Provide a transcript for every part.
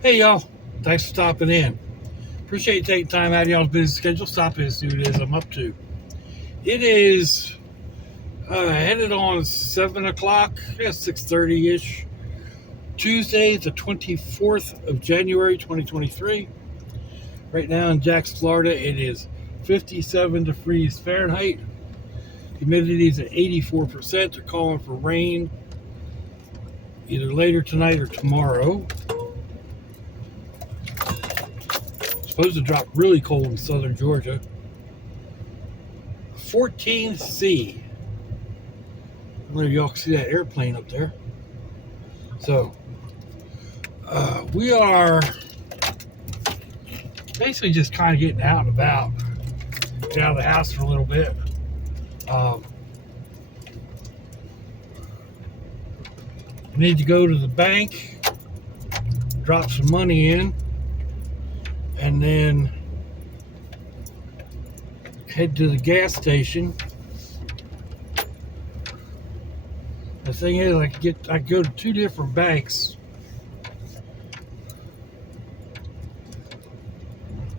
Hey y'all, thanks for stopping in. Appreciate you taking time out of y'all's busy schedule. Stop in and see what it is I'm up to. It is headed on 7 o'clock, 6:30 ish. Tuesday, the 24th of January, 2023. Right now in Jackson, Florida, it is 57 degrees Fahrenheit. Humidity is at 84%. They're calling for rain either later tonight or tomorrow. Supposed to drop really cold in southern Georgia. 14C. I don't know if y'all can see that airplane up there. So, we are basically just kind of getting out and about. Get out of the house for a little bit. Need to go to the bank, drop some money in, and then head to the gas station. The thing is, I go to two different banks,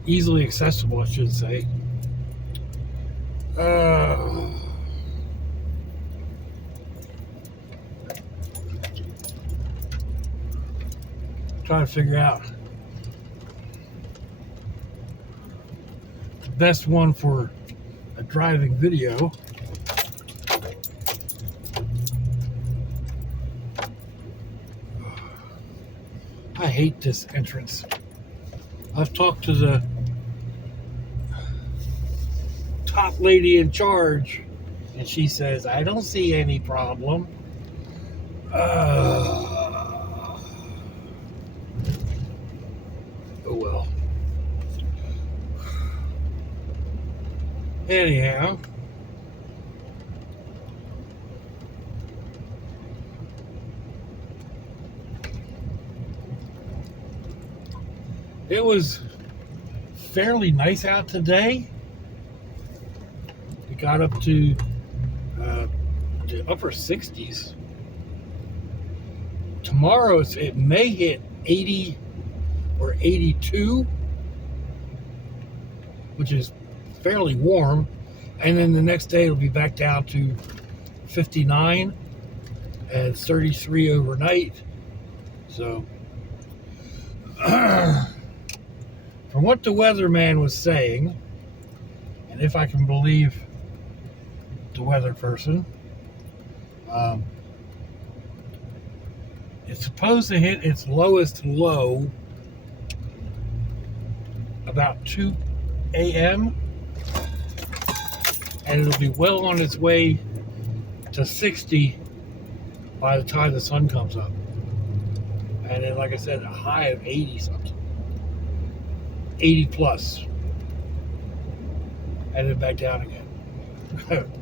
easily accessible, I should say. Trying to figure out the best one for a driving video. I hate this entrance. I've talked to the top lady in charge, and she says, I don't see any problem. Oh well. Anyhow, it was fairly nice out today. It got up to the upper 60s. Tomorrow it may hit 80 or 82, which is fairly warm. And then the next day it'll be back down to 59 and 33 overnight. So, from what the weatherman was saying, and if I can believe the weather person, it's supposed to hit its lowest low about 2 a.m. and it'll be well on its way to 60 by the time the sun comes up. And then, like I said, a high of 80 something. 80 plus. And then back down again.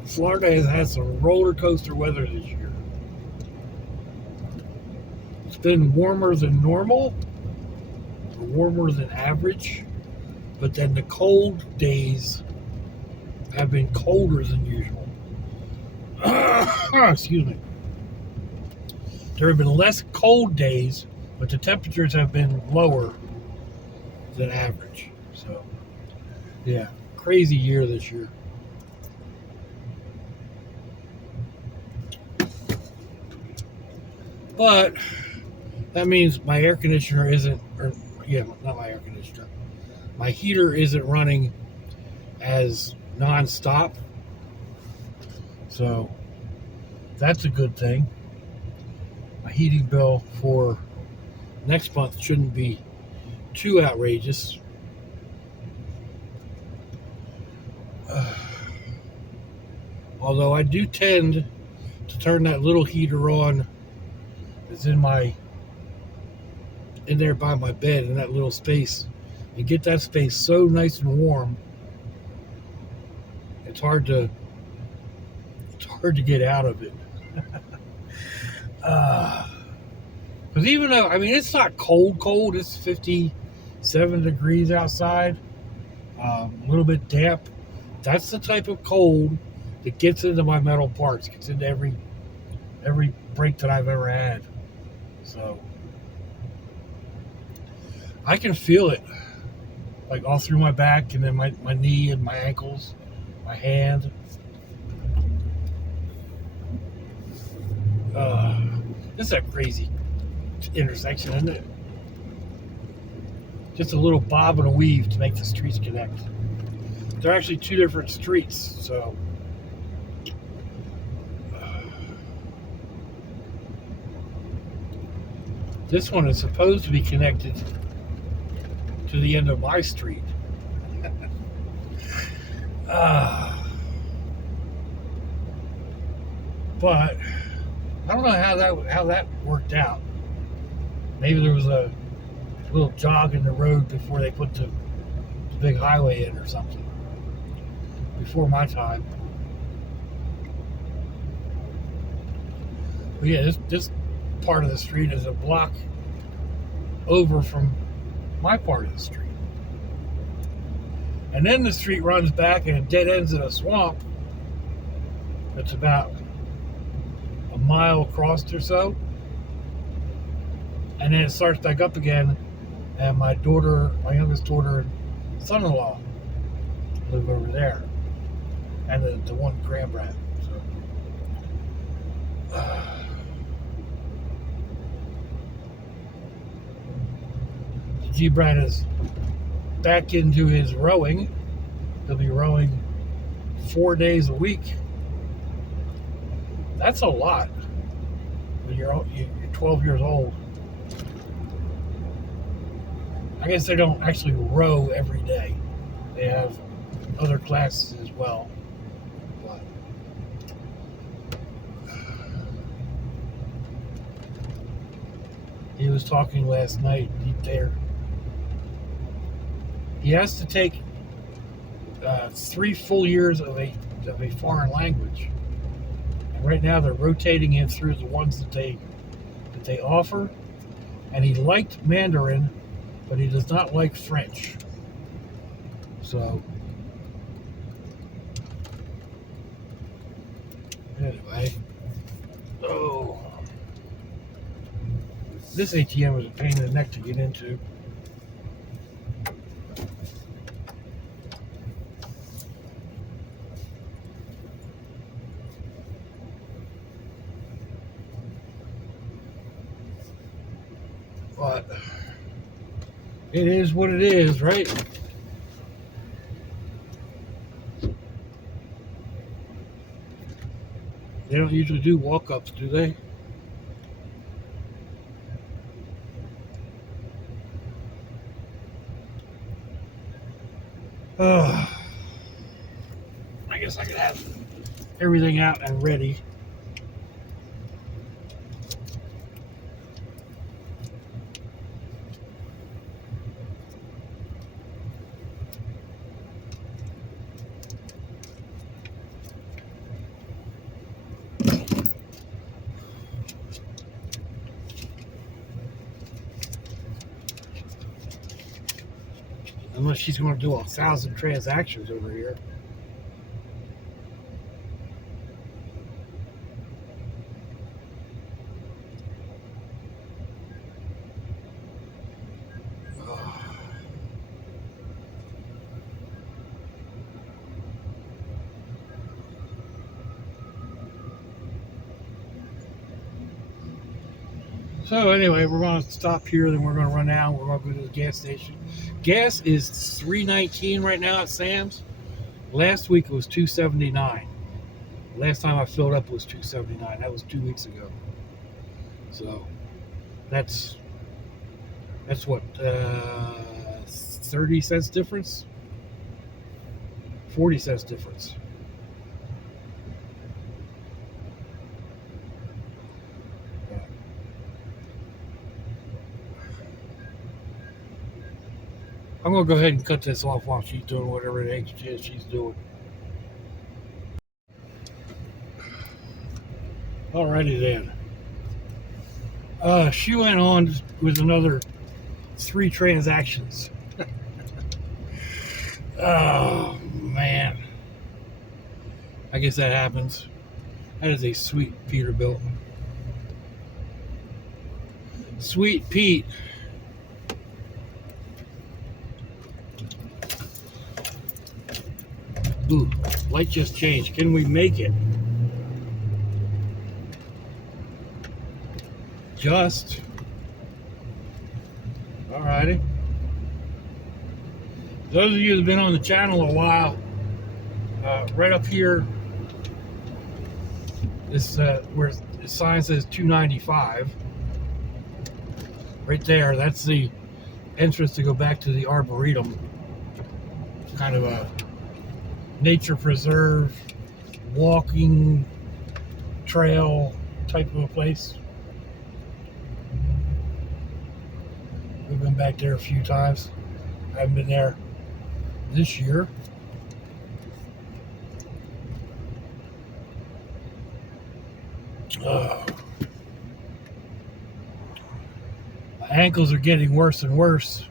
Florida has had some roller coaster weather this year. It's been warmer than normal, or warmer than average, but then the cold days have been colder than usual. Excuse me. There have been less cold days, but the temperatures have been lower than average. So, yeah, crazy year this year. But that means my air conditioner isn't, not my air conditioner. My heater isn't running as non-stop. So that's a good thing. My heating bill for next month shouldn't be too outrageous. Although I do tend to turn that little heater on that's in there by my bed in that little space, and get that space so nice and warm. It's hard to get out of it. Because even though, I mean, it's not cold, it's 57 degrees outside, a little bit damp. That's the type of cold that gets into my metal parts, gets into every brake that I've ever had. So, I can feel it, like all through my back, and then my knee and my ankles, my hand. This is a crazy intersection, isn't it? Just a little bob and a weave to make the streets connect. They're actually two different streets, so this one is supposed to be connected to the end of my street. But I don't know how that worked out. Maybe there was a little jog in the road before they put the big highway in or something. Before my time. But yeah, this part of the street is a block over from my part of the street. And then the street runs back and it dead ends in a swamp that's about a mile across or so. And then it starts back up again, and my youngest daughter and son-in-law live over there. And the one grandbrat. So the G-Brat is back into his rowing. He'll be rowing 4 days a week. That's a lot when you're 12 years old. I guess they don't actually row every day. They have other classes as well. But he was talking last night. He has to take 3 full years of a foreign language. And right now they're rotating him through the ones that they offer. And he liked Mandarin, but he does not like French. So anyway, this ATM is a pain in the neck to get into. But it is what it is, right? They don't usually do walk-ups, do they? I guess I could have everything out and ready. Unless she's going to do 1,000 transactions over here. So anyway, we're going to stop here, then we're going to run out. We're going to go to the gas station. Gas is $3.19 right now at Sam's. Last week it was $2.79. Last time I filled up was $2.79. That was 2 weeks ago. So that's what 30 cents difference, 40 cents difference. I'm going to go ahead and cut this off while she's doing whatever the heck she's doing. Alrighty then. She went on with another 3 transactions. Oh, man. I guess that happens. That is a sweet Peterbilt. Sweet Pete. Light just changed. Can we make it? Just. Alrighty. Those of you that have been on the channel a while, right up here, this where the sign says 295. Right there, that's the entrance to go back to the Arboretum. It's kind of a nature preserve, walking trail type of a place. We've been back there a few times. I haven't been there this year. My ankles are getting worse and worse.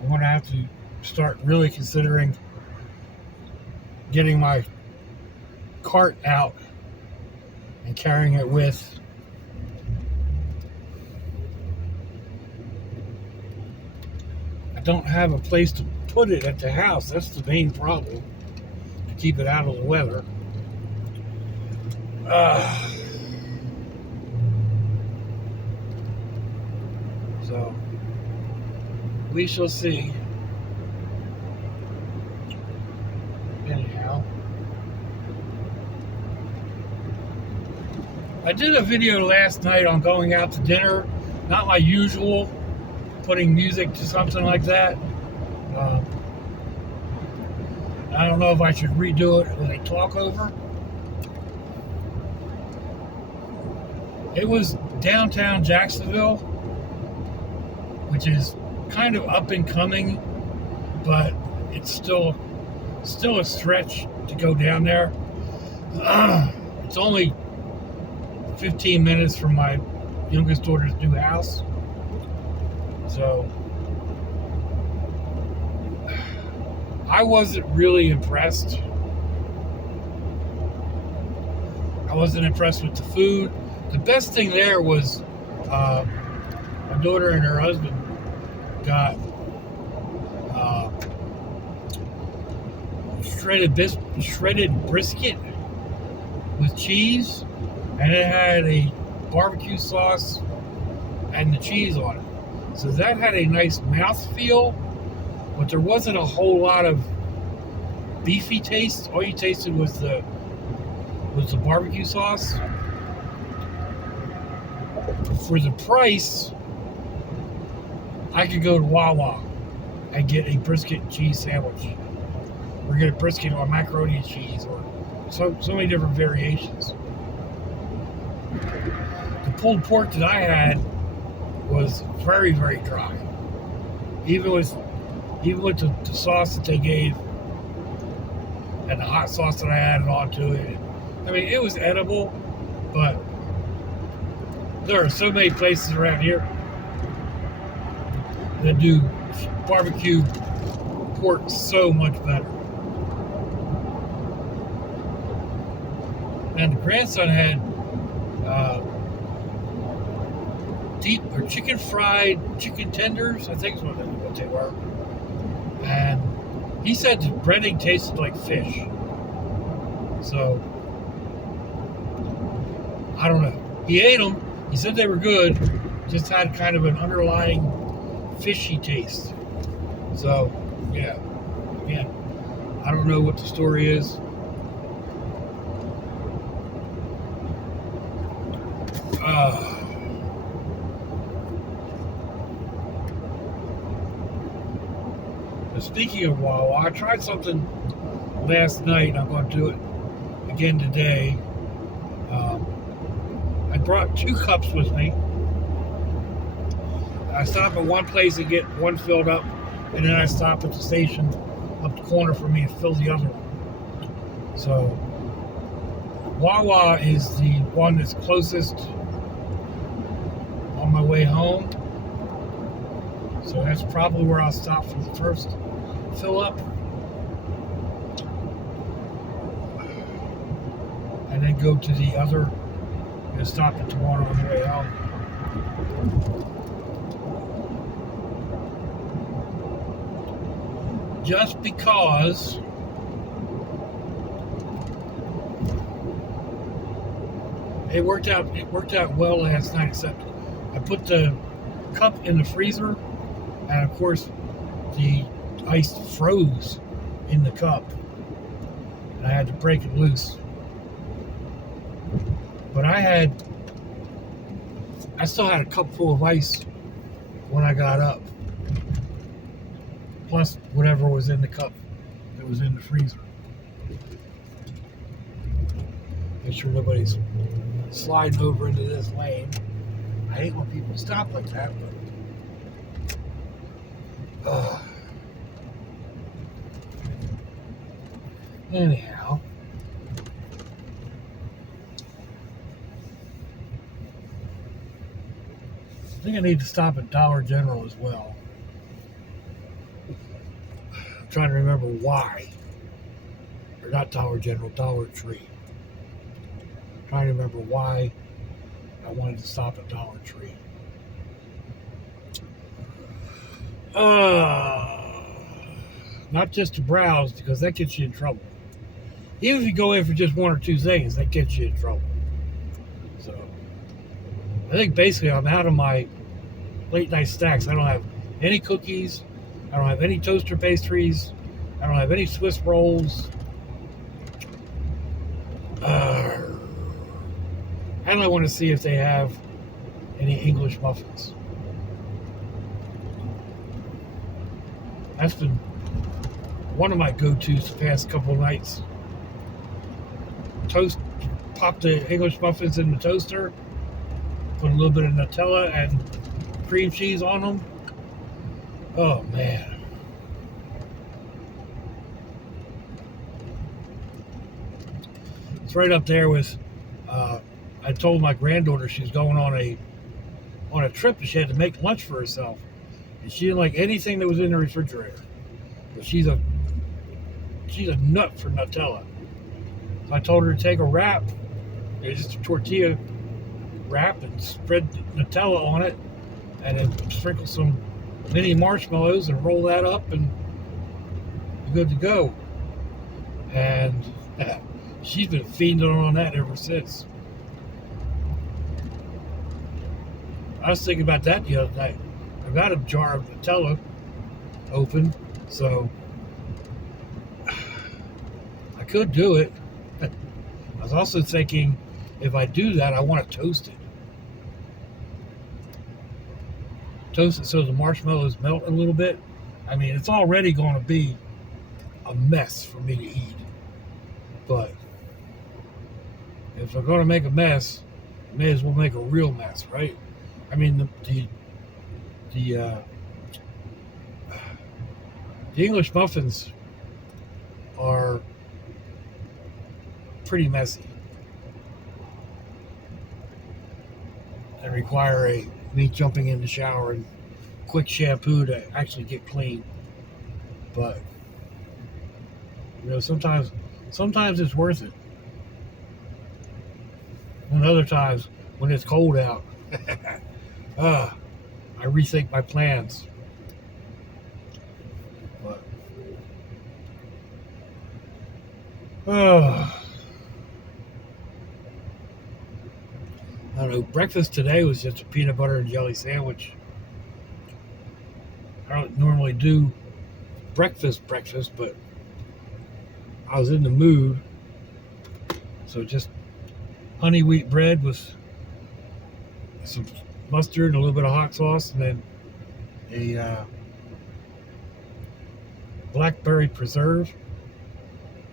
I'm going to have to start really considering getting my cart out and carrying it with. I don't have a place to put it at the house. That's the main problem, to keep it out of the weather. So we shall see. Anyhow, I did a video last night on going out to dinner. Not my usual, putting music to something like that. I don't know if I should redo it with a talk over. It was downtown Jacksonville, which is kind of up and coming, but it's still a stretch to go down there. It's only 15 minutes from my youngest daughter's new house. So I wasn't really impressed. I wasn't impressed with the food. The best thing there was my daughter and her husband got shredded brisket with cheese, and it had a barbecue sauce and the cheese on it. So that had a nice mouthfeel, but there wasn't a whole lot of beefy taste. All you tasted was the barbecue sauce. For the price, I could go to Wawa and get a brisket and cheese sandwich, or get a brisket or macaroni and cheese, or so many different variations. The pulled pork that I had was very, very dry. Even with the sauce that they gave and the hot sauce that I added onto it. I mean, it was edible, but there are so many places around here that do barbecue pork so much better. And the grandson had deep or fried chicken tenders, I think is what they were. And he said the breading tasted like fish. So I don't know. He ate them. He said they were good. Just had kind of an underlying fishy taste. So yeah, again, I don't know what the story is. Speaking of Wawa, I tried something last night. I'm going to do it again today. I brought 2 cups with me. I stop at one place and get one filled up, and then I stop at the station up the corner for me to fill the other one. So Wawa is the one that's closest on my way home. So that's probably where I'll stop for the first fill up. And then go to the other and stop at the one on the way home. Just because It worked out. It worked out well last night. Except I put the cup in the freezer, and of course, the ice froze in the cup, and I had to break it loose. But I still had a cup full of ice when I got up, plus whatever was in the cup that was in the freezer. Make sure nobody's sliding over into this lane. I hate when people stop like that, but anyhow. I think I need to stop at Dollar General as well. I'm trying to remember why. Or not Dollar General, Dollar Tree. I'm trying to remember why I wanted to stop at Dollar Tree. Not just to browse, because that gets you in trouble. Even if you go in for just one or two things, that gets you in trouble. So, I think basically I'm out of my late night snacks. I don't have any cookies. I don't have any toaster pastries. I don't have any Swiss rolls. I only want to see if they have any English muffins. That's been one of my go-tos the past couple of nights. Pop the English muffins in the toaster, put a little bit of Nutella and cream cheese on them. Oh man. It's right up there with, I told my granddaughter she's going on a trip and she had to make lunch for herself. And she didn't like anything that was in the refrigerator. But she's a nut for Nutella. So I told her to take a wrap, just a tortilla wrap, and spread Nutella on it, and then sprinkle some mini marshmallows and roll that up, and you're good to go. And she's been feeding on that ever since. I was thinking about that the other night. I got a jar of Nutella open, so I could do it. I was also thinking, if I do that, I want to toast it. Toast it so the marshmallows melt a little bit. I mean, it's already going to be a mess for me to eat. But if I'm going to make a mess, I may as well make a real mess, right? I mean, the English muffins are pretty messy and require me jumping in the shower and quick shampoo to actually get clean. But sometimes it's worth it. And other times when it's cold out, I rethink my plans. But I don't know. Breakfast today was just a peanut butter and jelly sandwich. I don't normally do breakfast, but I was in the mood. So just honey wheat bread with some mustard and a little bit of hot sauce, and then a blackberry preserve.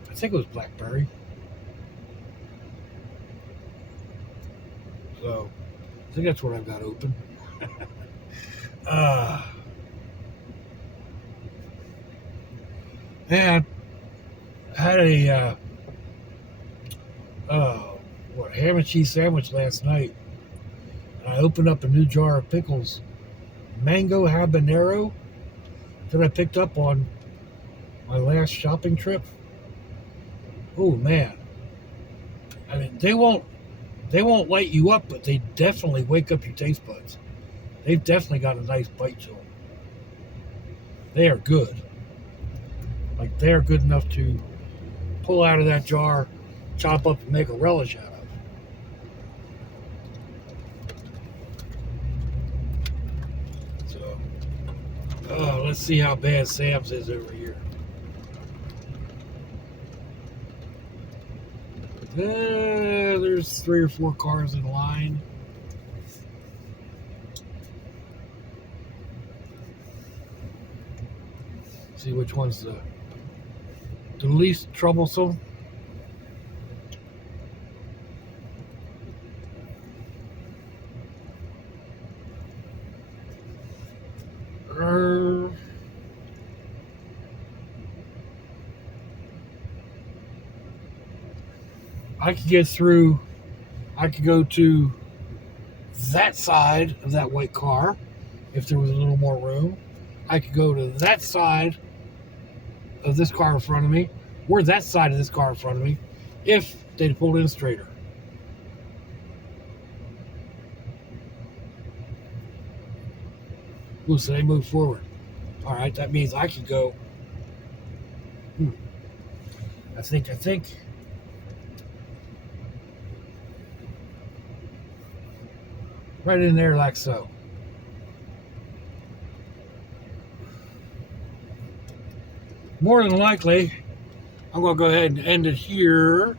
I think it was blackberry. So I think that's what I've got open. And I had a ham and cheese sandwich last night. And I opened up a new jar of pickles, mango habanero, that I picked up on my last shopping trip. Oh man! I mean, they won't light you up, but they definitely wake up your taste buds. They've definitely got a nice bite to them. They are good. Like, they are good enough to pull out of that jar, chop up, and make a relish out of. Oh, let's see how bad Sam's is over here. There's 3 or 4 cars in line. See which one's the least troublesome. I could get through. I could go to that side of that white car if there was a little more room. I could go to that side of this car in front of me, or that side of this car in front of me, if they'd pulled in straighter. Ooh, so they moved forward. All right, that means I could go. I think. Right in there like so. More than likely, I'm going to go ahead and end it here.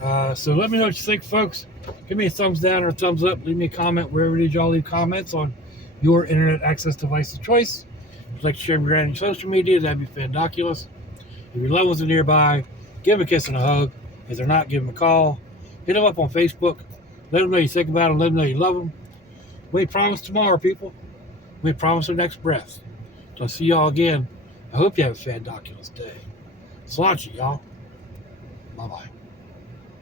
So let me know what you think, folks. Give me a thumbs down or a thumbs up. Leave me a comment wherever it is y'all leave comments on your internet access device of choice. If you'd like to share me around your social media, that'd be fandoculous. If your loved ones are nearby, give them a kiss and a hug. If they're not, give them a call. Hit them up on Facebook. Let them know you think about them. Let them know you love them. We promise tomorrow, people. We promise our next breath. So I'll see y'all again. I hope you have a fandoculous day. Sláinte, y'all. Bye-bye.